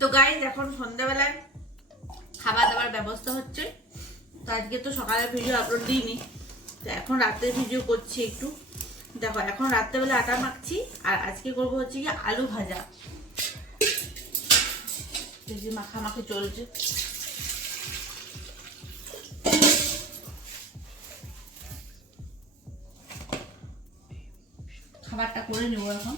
তো গাইজ এখন সন্ধ্যাবেলায় খাবার দাবার ব্যবস্থা হচ্ছে। তো আজকে তো সকালে ভিডিও আপলোড দিইনি, তো এখন রাতে ভিডিও করছি একটু। দেখো এখন রাত্রেবেলা আটা মাখছি, আর আজকে করবো হচ্ছে কি আলু ভাজা। এই যে মাখামাখি চলছে। খাবারটা করে নেবো এখন।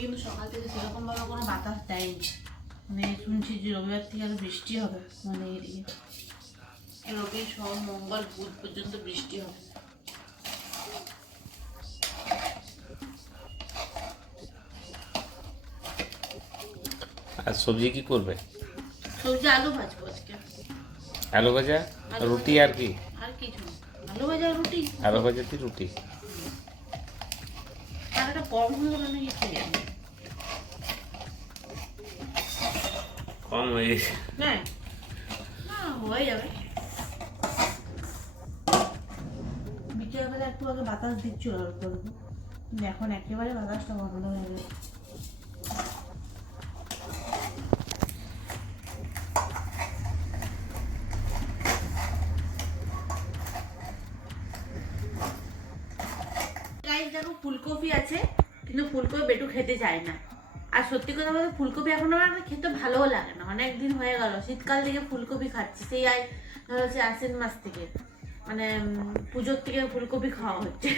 কিন্তু সকাল থেকে সেরকম ভাবে কোনো বাতাস দেয়নি, মানে শুনছি যে রবিবার থেকে আরো বৃষ্টি হবে, মানে এদিকে রবি সোম মঙ্গল বুধ পর্যন্ত বৃষ্টি হবে। আর সবজি কি করবে? সবজি আলু ভাজবো আজকে। আলু ভাজা, রুটি আর কি? আর কিছু না, আলু ভাজা রুটি। আলু ভাজা দিয়ে রুটি। আর একটা কম হয়ে গেল নাকি খেয়ে যাবে? কম হয়ে গেছে না হয়ে যাবে। বিকেলবেলা একটু আগে বাতাস দিচ্ছিল অল্প অল্প, এখন একেবারে বাতাসটা বন্ধ হয়ে গেছে। দেখো ফুলকপি আছে, কিন্তু ফুলকপি বেটু খেতে চায় না। আর সত্যি কথা বলতে ফুলকপি এখন আমার খেতে ভালোও লাগে না। অনেকদিন হয়ে গেল শীতকাল থেকে ফুলকপি খাচ্ছি, সেই ধরো সে আশ্বিন মাস থেকে, মানে পুজোর থেকে ফুলকপি খাওয়া হচ্ছে।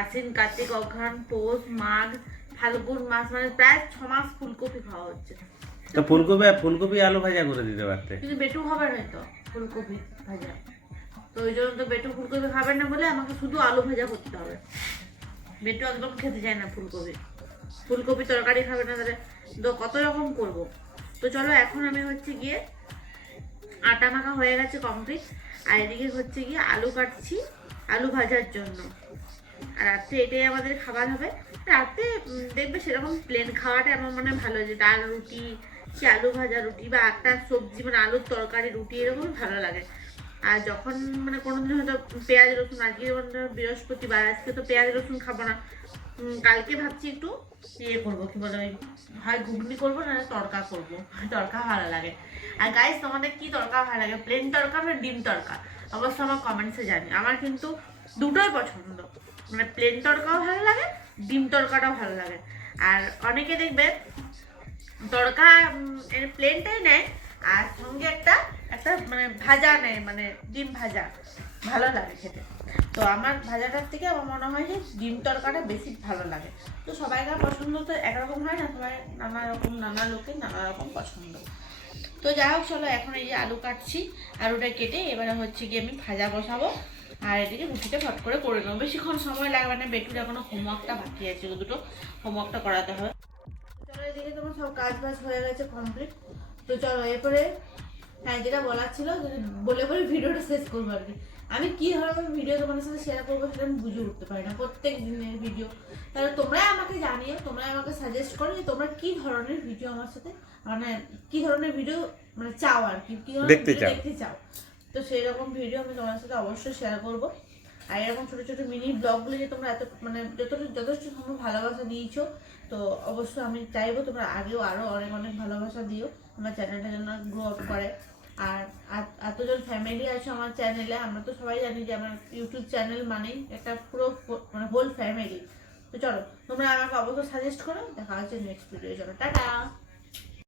আশ্বিন কার্তিক অঘ্রাণ পৌষ মাঘ ফাল্গুন মাস, মানে প্রায় 6 মাস ফুলকপি খাওয়া হচ্ছে। তো ফুলকপি আলু ভাজা করে দিতে পারতে। কিন্তু বেটু খাবে হয়তো ফুলকপি ভাজা, তো ওই জন্য তো বেটু ফুলকপি খাবে না বলে আমাকে শুধু আলু ভাজা করতে হবে। বেটু একদম খেতে চায় না ফুলকপি তরকারি খাবে না, তাহলে তো কত রকম করবো। তো চলো এখন আমি হচ্ছে গিয়ে আটা মাখা হয়ে গেছে কমপ্লিট, আর এদিকে হচ্ছে গিয়ে আলু কাটছি আলু ভাজার জন্য। আর রাত্রে এটাই আমাদের খাবার হবে। রাতে দেখবে সেরকম প্লেন খাওয়াটা আমার মনে হয় ভালো, যে ডাল রুটি কি আলু ভাজা রুটি বা একটা সবজি মানে আলুর তরকারি রুটি এরকম ভালো লাগে। আর যখন মানে কোনোদিন হয়তো পেঁয়াজ রসুন, আজকে যেমন বৃহস্পতিবার, আজকে তো পেঁয়াজ রসুন খাবো না, কালকে ভাবছি একটু ইয়ে করবো, কি বলে ওই হয় ঘুগনি করবো না তড়কা করবো। তড়কা ভালো লাগে। আর গাইস তোমাদের কি তড়কা ভালো লাগে, প্লেন তড়কা না ডিম তড়কা? অবশ্য আমার কমেন্টসে জানি। আমার কিন্তু দুটোই পছন্দ, মানে প্লেন তড়কাও ভালো লাগে, ডিম তড়কাটাও ভালো লাগে। আর অনেকে দেখবে তড়কা প্লেনটাই নেয় আর সঙ্গে একটা একটা মানে ভাজা নেয়, মানে ডিম ভাজা, ভালো লাগে খেতে। তো আমার ভাজাটার থেকে আমার মনে হয় যে ডিম তড়কাটা বেশি ভালো লাগে। তো সবাইকার পছন্দ তো একরকম হয় না, সবাই নানা লোকের নানা রকম পছন্দ। তো যাই হোক চলো এখন এই যে আলু কাটছি, আলুটা কেটে এবারে হচ্ছে গিয়ে আমি ভাজা বসাবো, আর এদিকে রুটিটা ফট করে নেবো। বেশিক্ষণ সময় লাগবে না, বেটুর এখনো হোমওয়ার্কটা বাকি আছে, দুটো হোমওয়ার্কটা করাতে হবে। চলো এদিকে তোমার সব কাজ বাজ হয়ে গেছে কমপ্লিট। তো চলো এরপরে হ্যাঁ যেটা বলার ছিল, যদি বলে ভিডিওটা শেষ করবো আর কি। আমি কি ধরনের ভিডিও তোমাদের সাথে শেয়ার করবো সেটা আমি বুঝে উঠতে পারি না, প্রত্যেক দিনের ভিডিও। তাহলে তোমরাই আমাকে জানিও, তোমরাই আমাকে সাজেস্ট করো যে তোমরা কি ধরনের ভিডিও আমার সাথে, মানে কি ধরনের ভিডিও মানে চাও আর কি, কি ধরনের ভিডিও দেখতে চাও। তো সেই রকম ভিডিও আমি তোমার সাথে অবশ্যই শেয়ার করবো। আর এরকম ছোটো ছোটো মিনি ব্লগগুলো যে তোমরা এত মানে যথেষ্ট সম্ভব ভালোবাসা দিয়েছো, তো অবশ্যই আমি চাইবো তোমরা আগেও আরও অনেক অনেক ভালোবাসা দিও, আমার চ্যানেলটা যেন গ্রো আপ করে। আর এতজন ফ্যামিলি আছে আমার চ্যানেলে, আমরা তো সবাই জানি যে আমার ইউটিউব চ্যানেল মানেই একটা পুরো মানে হোল ফ্যামিলি। তো চলো তোমরা আমাকে অবশ্যই সাজেস্ট করো। দেখা হচ্ছে নেক্সট ভিডিও। চলো টাটা।